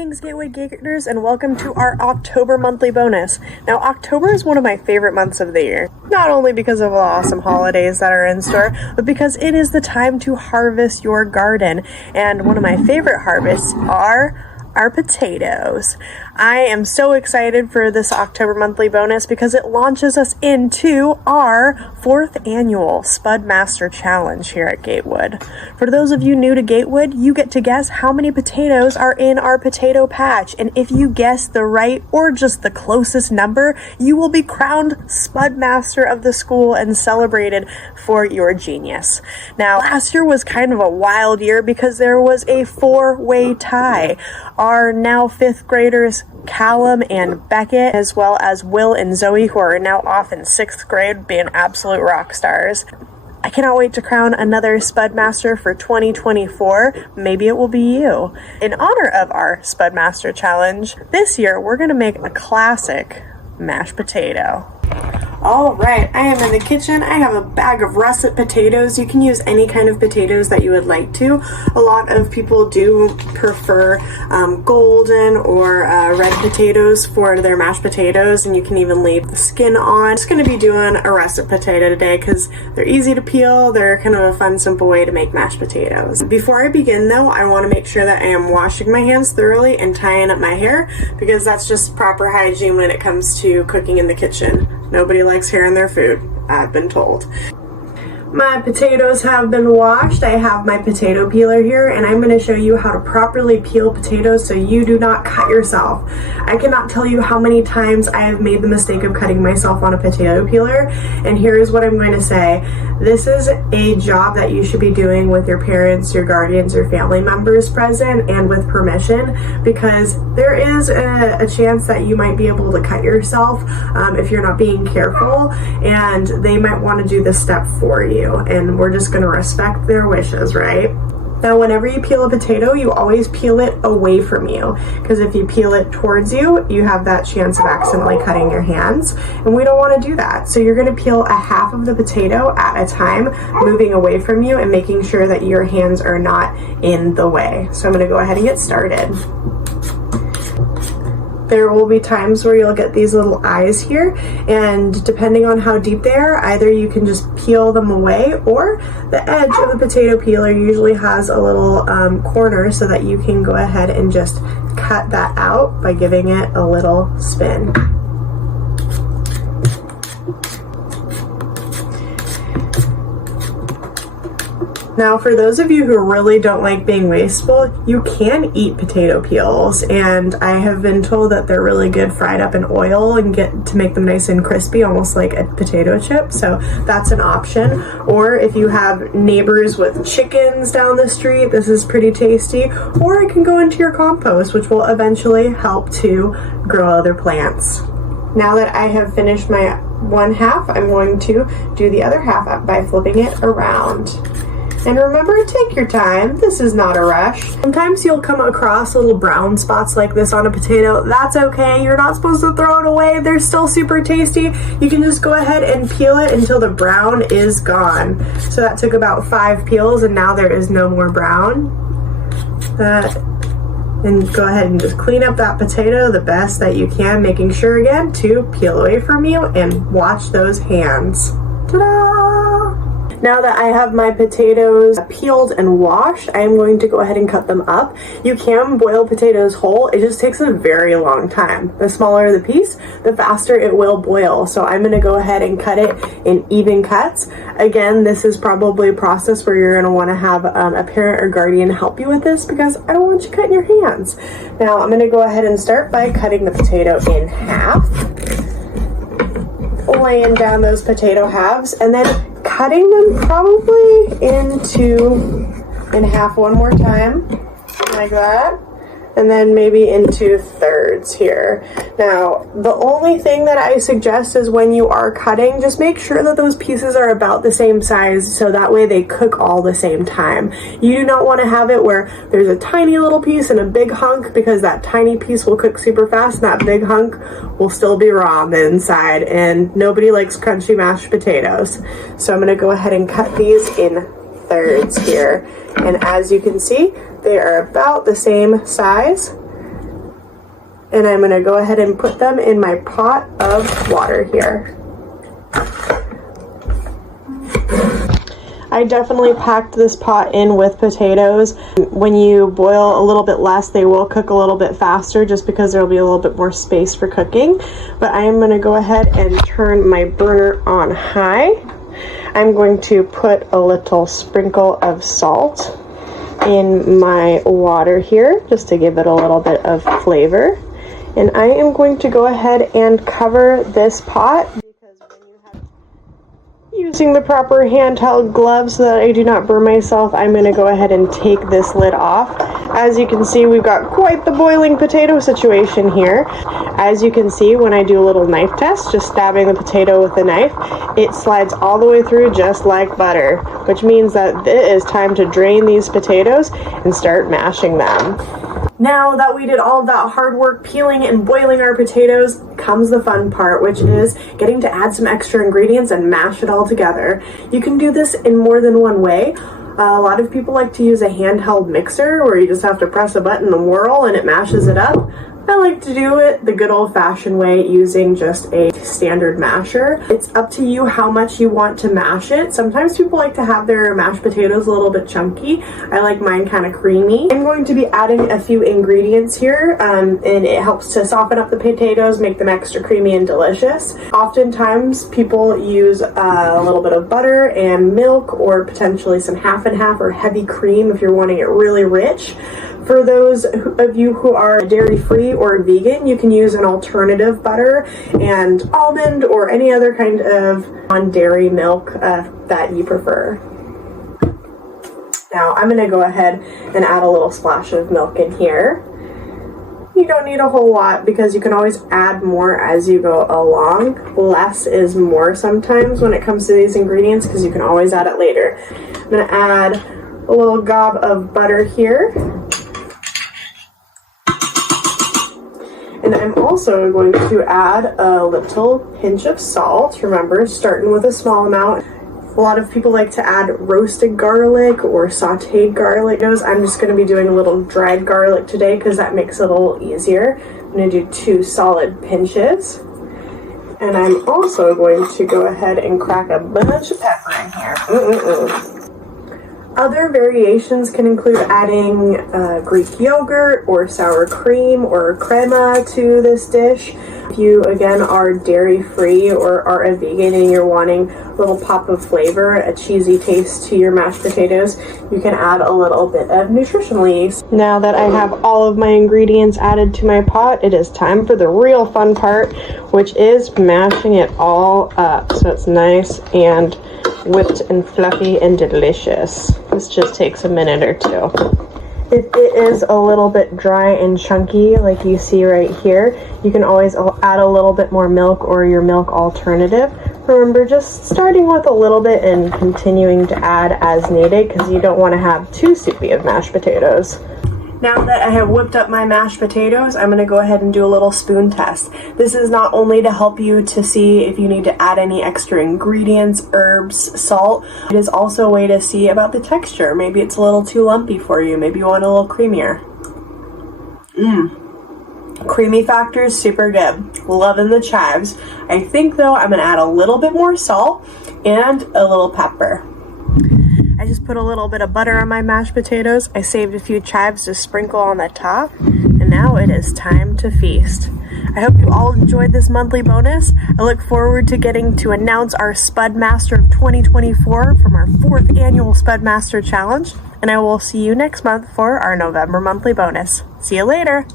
Greetings, Gateway Gators, and welcome to our October monthly bonus. Now, October is one of my favorite months of the year, not only because of the awesome holidays that are in store, but because it is the time to harvest your garden. And one of my favorite harvests are our potatoes. I am so excited for this October monthly bonus because it launches us into our 4th annual Spud Master Challenge here at Gatewood. For those of you new to Gatewood, you get to guess how many potatoes are in our potato patch, and if you guess the right or just the closest number, you will be crowned Spud Master of the school and celebrated for your genius. Now, last year was kind of a wild year because there was a 4-way tie. Our now 5th graders Callum and Beckett, as well as Will and Zoe, who are now off in 6th grade, being absolute rock stars. I cannot wait to crown another Spud Master for 2024. Maybe it will be you. In honor of our Spud Master Challenge, this year we're going to make a classic mashed potato. All right, I am in the kitchen. I have a bag of russet potatoes. You can use any kind of potatoes that you would like to. A lot of people do prefer golden or red potatoes for their mashed potatoes, and you can even leave the skin on. I'm just going to be doing a russet potato today because they're easy to peel. They're kind of a fun, simple way to make mashed potatoes. Before I begin, though, I want to make sure that I am washing my hands thoroughly and tying up my hair because that's just proper hygiene when it comes to cooking in the kitchen. Nobody likes hair in their food, I've been told. My potatoes have been washed. I have my potato peeler here, and I'm going to show you how to properly peel potatoes so you do not cut yourself. I cannot tell you how many times I have made the mistake of cutting myself on a potato peeler, and here's what I'm going to say. This is a job that you should be doing with your parents, your guardians, your family members present, and with permission, because there is a chance that you might be able to cut yourself if you're not being careful, and they might want to do this step for you. And we're just going to respect their wishes, right? Now, whenever you peel a potato, you always peel it away from you, because if you peel it towards you, you have that chance of accidentally cutting your hands, and we don't want to do that. So you're going to peel a half of the potato at a time, moving away from you and making sure that your hands are not in the way. So I'm going to go ahead and get started. There will be times where you'll get these little eyes here, and depending on how deep they are, either you can just peel them away, or the edge of the potato peeler usually has a little corner so that you can go ahead and just cut that out by giving it a little spin. Now, for those of you who really don't like being wasteful, you can eat potato peels, and I have been told that they're really good fried up in oil and get to make them nice and crispy, almost like a potato chip, so that's an option. Or if you have neighbors with chickens down the street, this is pretty tasty. Or it can go into your compost, which will eventually help to grow other plants. Now that I have finished my one half, I'm going to do the other half by flipping it around. And remember, take your time. This is not a rush. Sometimes you'll come across little brown spots like this on a potato. That's okay. You're not supposed to throw it away. They're still super tasty. You can just go ahead and peel it until the brown is gone. So that took about 5 peels, and now there is no more brown. And go ahead and just clean up that potato the best that you can, making sure again to peel away from you and watch those hands. Ta-da! Now that I have my potatoes peeled and washed, I am going to go ahead and cut them up. You can boil potatoes whole, it just takes a very long time. The smaller the piece, the faster it will boil. So I'm going to go ahead and cut it in even cuts. Again, this is probably a process where you're going to want to have a parent or guardian help you with this, because I don't want you cutting your hands. Now I'm going to go ahead and start by cutting the potato in half, laying down those potato halves, and then cutting them probably in half one more time, like that, and then maybe into thirds here. Now, the only thing that I suggest is when you are cutting, just make sure that those pieces are about the same size, so that way they cook all the same time. You do not want to have it where there's a tiny little piece and a big hunk, because that tiny piece will cook super fast and that big hunk will still be raw on the inside, and nobody likes crunchy mashed potatoes. So I'm going to go ahead and cut these in thirds here, and as you can see, they are about the same size. And I'm going to go ahead and put them in my pot of water here. I definitely packed this pot in with potatoes. When you boil a little bit less, they will cook a little bit faster just because there will be a little bit more space for cooking. But I am going to go ahead and turn my burner on high. I'm going to put a little sprinkle of salt in my water here just to give it a little bit of flavor. And I am going to go ahead and cover this pot. Using the proper handheld gloves so that I do not burn myself, I'm going to go ahead and take this lid off. As you can see, we've got quite the boiling potato situation here. As you can see, when I do a little knife test, just stabbing the potato with a knife, it slides all the way through just like butter, which means that it is time to drain these potatoes and start mashing them. Now that we did all of that hard work peeling and boiling our potatoes, comes the fun part, which is getting to add some extra ingredients and mash it all together. You can do this in more than one way. A lot of people like to use a handheld mixer where you just have to press a button and whirl and it mashes it up. I like to do it the good old-fashioned way using just a standard masher. It's up to you how much you want to mash it. Sometimes people like to have their mashed potatoes a little bit chunky. I like mine kind of creamy. I'm going to be adding a few ingredients here, and it helps to soften up the potatoes, make them extra creamy and delicious. Oftentimes people use a little bit of butter and milk, or potentially some half and half or heavy cream if you're wanting it really rich. For those of you who are dairy-free or vegan, you can use an alternative butter and almond or any other kind of non-dairy milk that you prefer. Now I'm going to go ahead and add a little splash of milk in here. You don't need a whole lot because you can always add more as you go along. Less is more sometimes when it comes to these ingredients because you can always add it later. I'm going to add a little gob of butter here. And I'm also going to add a little pinch of salt. Remember, starting with a small amount. A lot of people like to add roasted garlic or sauteed garlic. I'm just going to be doing a little dried garlic today because that makes it a little easier. I'm going to do 2 solid pinches. And I'm also going to go ahead and crack a bunch of pepper in here. Other variations can include adding Greek yogurt or sour cream or crema to this dish. If you, again, are dairy-free or are a vegan and you're wanting a little pop of flavor, a cheesy taste to your mashed potatoes, you can add a little bit of nutritional yeast. Now that I have all of my ingredients added to my pot, it is time for the real fun part, which is mashing it all up so it's nice and whipped and fluffy and delicious. This just takes a minute or 2. If it is a little bit dry and chunky like you see right here, you can always add a little bit more milk or your milk alternative. Remember, just starting with a little bit and continuing to add as needed because you don't want to have too soupy of mashed potatoes. Now that I have whipped up my mashed potatoes, I'm going to go ahead and do a little spoon test. This is not only to help you to see if you need to add any extra ingredients, herbs, salt, it is also a way to see about the texture. Maybe it's a little too lumpy for you. Maybe you want a little creamier. Creamy factor is super good. Loving the chives. I think though I'm going to add a little bit more salt and a little pepper. I just put a little bit of butter on my mashed potatoes. I saved a few chives to sprinkle on the top. And now it is time to feast. I hope you all enjoyed this monthly bonus. I look forward to getting to announce our Spud Master of 2024 from our 4th annual Spud Master Challenge. And I will see you next month for our November monthly bonus. See you later!